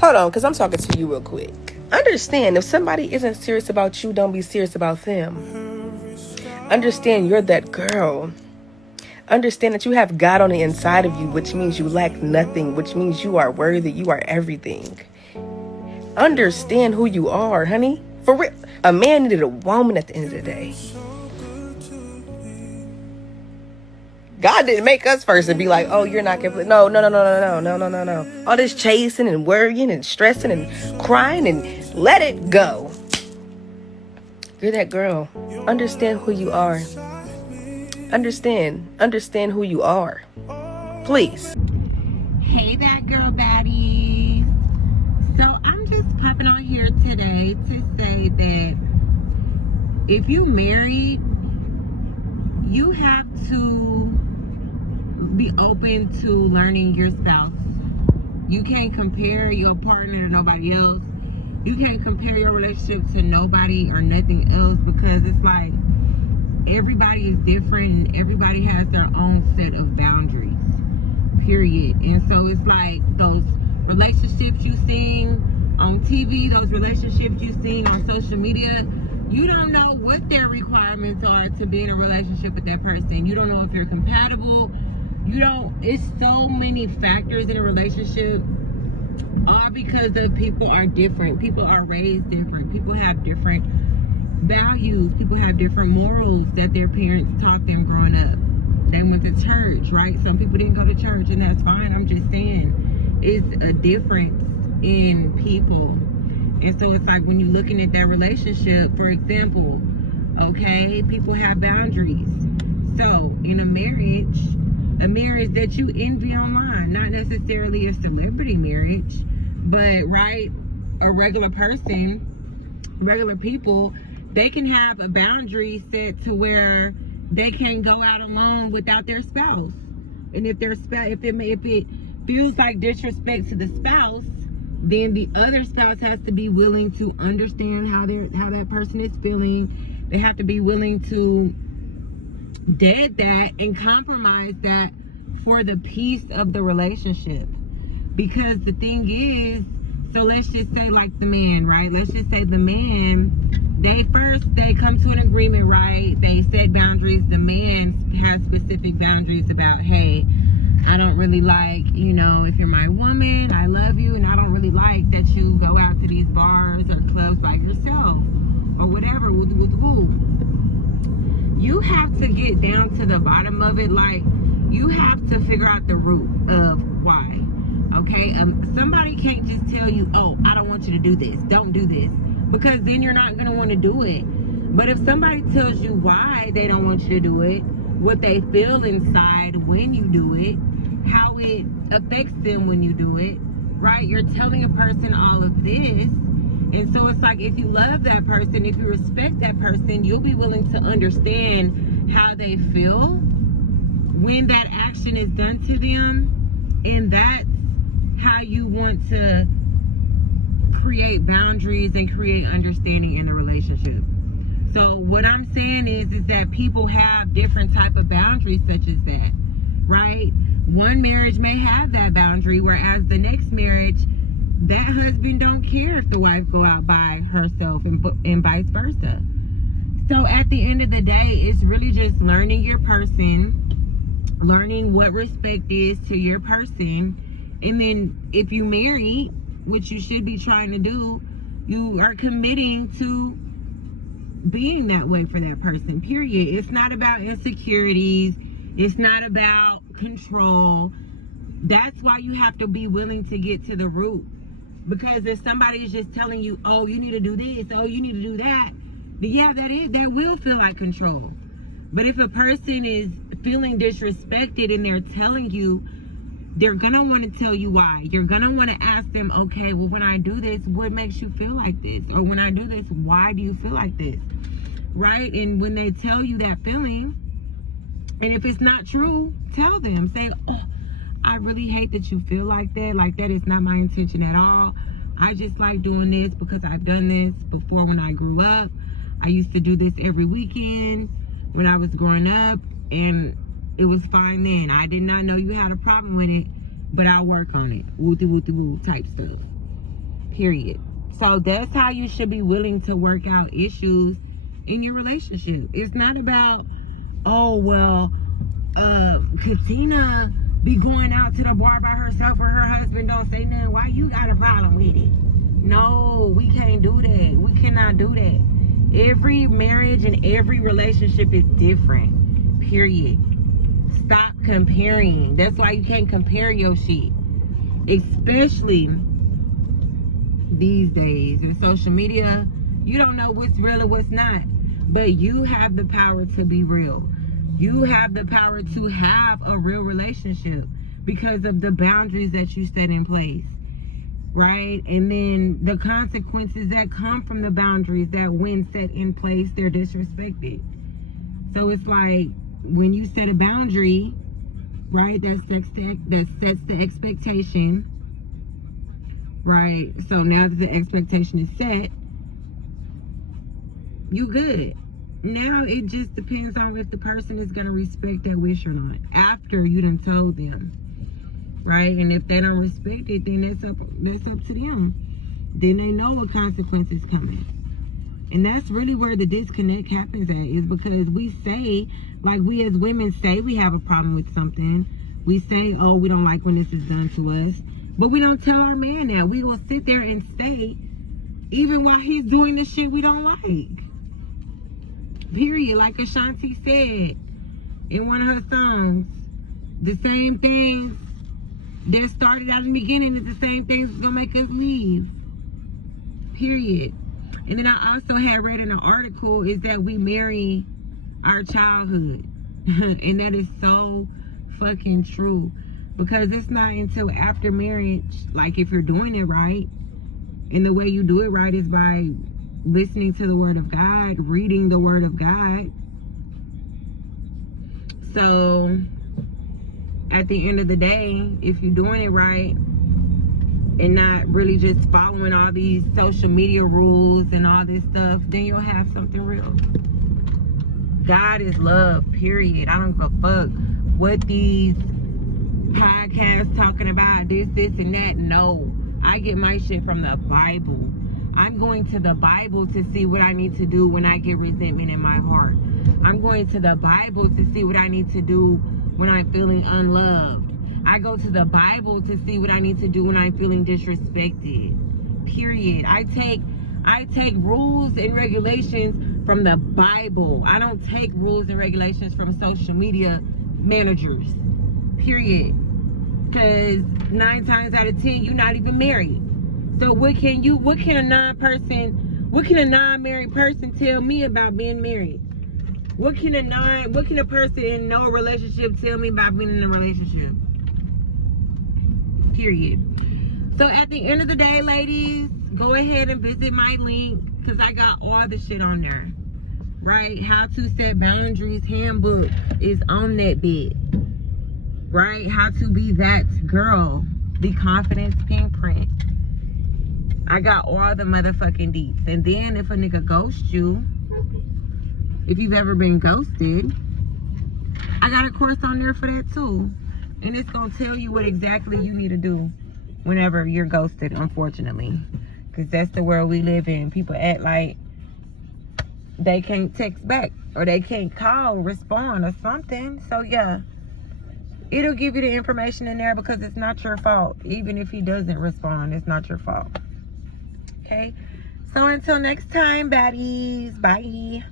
Hold on, because I'm talking to you real quick. Understand, if somebody isn't serious about you, don't be serious about them. Understand you're that girl. Understand that you have God on the inside of you, which means you lack nothing, which means you are worthy, you are everything. Understand who you are, honey. For real. A man needed a woman at the end of the day. God didn't make us first and be like, oh, you're not complete. No. All this chasing and worrying and stressing and crying, and let it go. You're that girl. Understand who you are. Understand who you are. Please. Hey, that girl baddies. So I'm just popping on here today to say that if you married, you have to be open to learning your spouse. You can't compare your partner to nobody else. You can't compare your relationship to nobody or nothing else, because it's like everybody is different and everybody has their own set of boundaries, period. And so it's like those relationships you seen on TV, those relationships you seen on social media, you don't know what their requirements are to be in a relationship with that person. You don't know if you're compatible. It's so many factors in a relationship, all because the people are different. People are raised different. People have different values. People have different morals that their parents taught them growing up. They went to church, right? Some people didn't go to church, and that's fine. I'm just saying it's a difference in people. And so it's like when you're looking at that relationship, for example, okay, people have boundaries. So in a marriage that you envy online, not necessarily a celebrity marriage, but right, a regular person, regular people, they can have a boundary set to where they can't go out alone without their spouse. And if it feels like disrespect to the spouse, then the other spouse has to be willing to understand how that person is feeling. They have to be willing to dead that and compromise that for the peace of the relationship. Because the thing is, so let's just say like the man, right? Let's just say the man, they come to an agreement, right? They set boundaries. The man has specific boundaries about, hey, I don't really like, if you're my woman, I love you, and I don't really like that you go out to these bars or clubs by yourself or whatever. You have to get down to the bottom of it. Like, you have to figure out the root of why. Okay? Somebody can't just tell you, oh, I don't want you to do this. Don't do this. Because then you're not going to want to do it. But if somebody tells you why they don't want you to do it, what they feel inside when you do it, how it affects them when you do it, right? You're telling a person all of this. And so it's like, if you love that person, if you respect that person, you'll be willing to understand how they feel when that action is done to them. And that's how you want to create boundaries and create understanding in a relationship. So what I'm saying is that people have different type of boundaries such as that, right? One marriage may have that boundary, whereas the next marriage, that husband don't care if the wife go out by herself, and vice versa. So at the end of the day, it's really just learning your person, learning what respect is to your person. And then if you marry, which you should be trying to do, you are committing to being that way for that person, period. It's not about insecurities. It's not about control. That's why you have to be willing to get to the root. Because if somebody is just telling you, oh, you need to do this, oh, you need to do that, then yeah, that will feel like control. But if a person is feeling disrespected and they're telling you, they're going to want to tell you why. You're going to want to ask them, okay, well, when I do this, what makes you feel like this? Or when I do this, why do you feel like this? Right? And when they tell you that feeling, and if it's not true, tell them. Say, oh, I really hate that you feel like that. Like, that is not my intention at all. I just like doing this because I've done this before when I grew up. I used to do this every weekend when I was growing up, and it was fine then. I did not know you had a problem with it, but I'll work on it. Woo-ty-woo-ty-woo type stuff. period. So that's how you should be willing to work out issues in your relationship. It's not about, oh, well, Katina be going out to the bar by herself or her husband don't say nothing. Why you got a problem with it? No, we can't do that. We cannot do that. Every marriage and every relationship is different, period. Stop comparing. That's why you can't compare your shit. Especially these days in social media, you don't know what's real or what's not. But you have the power to be real. You have the power to have a real relationship because of the boundaries that you set in place, right? And then the consequences that come from the boundaries that when set in place, they're disrespected. So it's like when you set a boundary, right, that sets the expectation, right? So now that the expectation is set, you good. Now it just depends on if the person is going to respect that wish or not after you done told them, right? And if they don't respect it, then that's up to them. Then they know what consequences coming. And that's really where the disconnect happens at, is because we say, like we as women say we have a problem with something. We say, oh, we don't like when this is done to us. But we don't tell our man that. We will sit there and stay even while he's doing the shit we don't like. Period. Like Ashanti said in one of her songs, the same things that started out in the beginning is the same things that's gonna make us leave. Period. And then I also had read in an article is that we marry our childhood. And that is so fucking true. Because it's not until after marriage, like if you're doing it right, and the way you do it right is by listening to the word of God, reading the word of God. So at the end of the day, if you're doing it right and not really just following all these social media rules and all this stuff, then you'll have something real. God is love, period. I don't give a fuck what these podcasts talking about, this and that. No, I get my shit from the Bible. I'm going to the Bible to see what I need to do when I get resentment in my heart. I'm going to the Bible to see what I need to do when I'm feeling unloved. I go to the Bible to see what I need to do when I'm feeling disrespected. Period. I take rules and regulations from the Bible. I don't take rules and regulations from social media managers. Period. Because 9 times out of 10, you're not even married. So what can a non-married person tell me about being married? What can a person in no relationship tell me about being in a relationship? Period. So at the end of the day, ladies, go ahead and visit my link because I got all the shit on there. Right? How to set boundaries handbook is on that bit. Right? How to be that girl. The confidence pink print. I got all the motherfucking deets. And then if a nigga ghosts you, if you've ever been ghosted, I got a course on there for that too. And it's gonna tell you what exactly you need to do whenever you're ghosted, unfortunately. Because that's the world we live in. People act like they can't text back or they can't call, respond or something. So yeah, it'll give you the information in there because it's not your fault. Even if he doesn't respond, it's not your fault. Okay, so until next time, baddies, bye.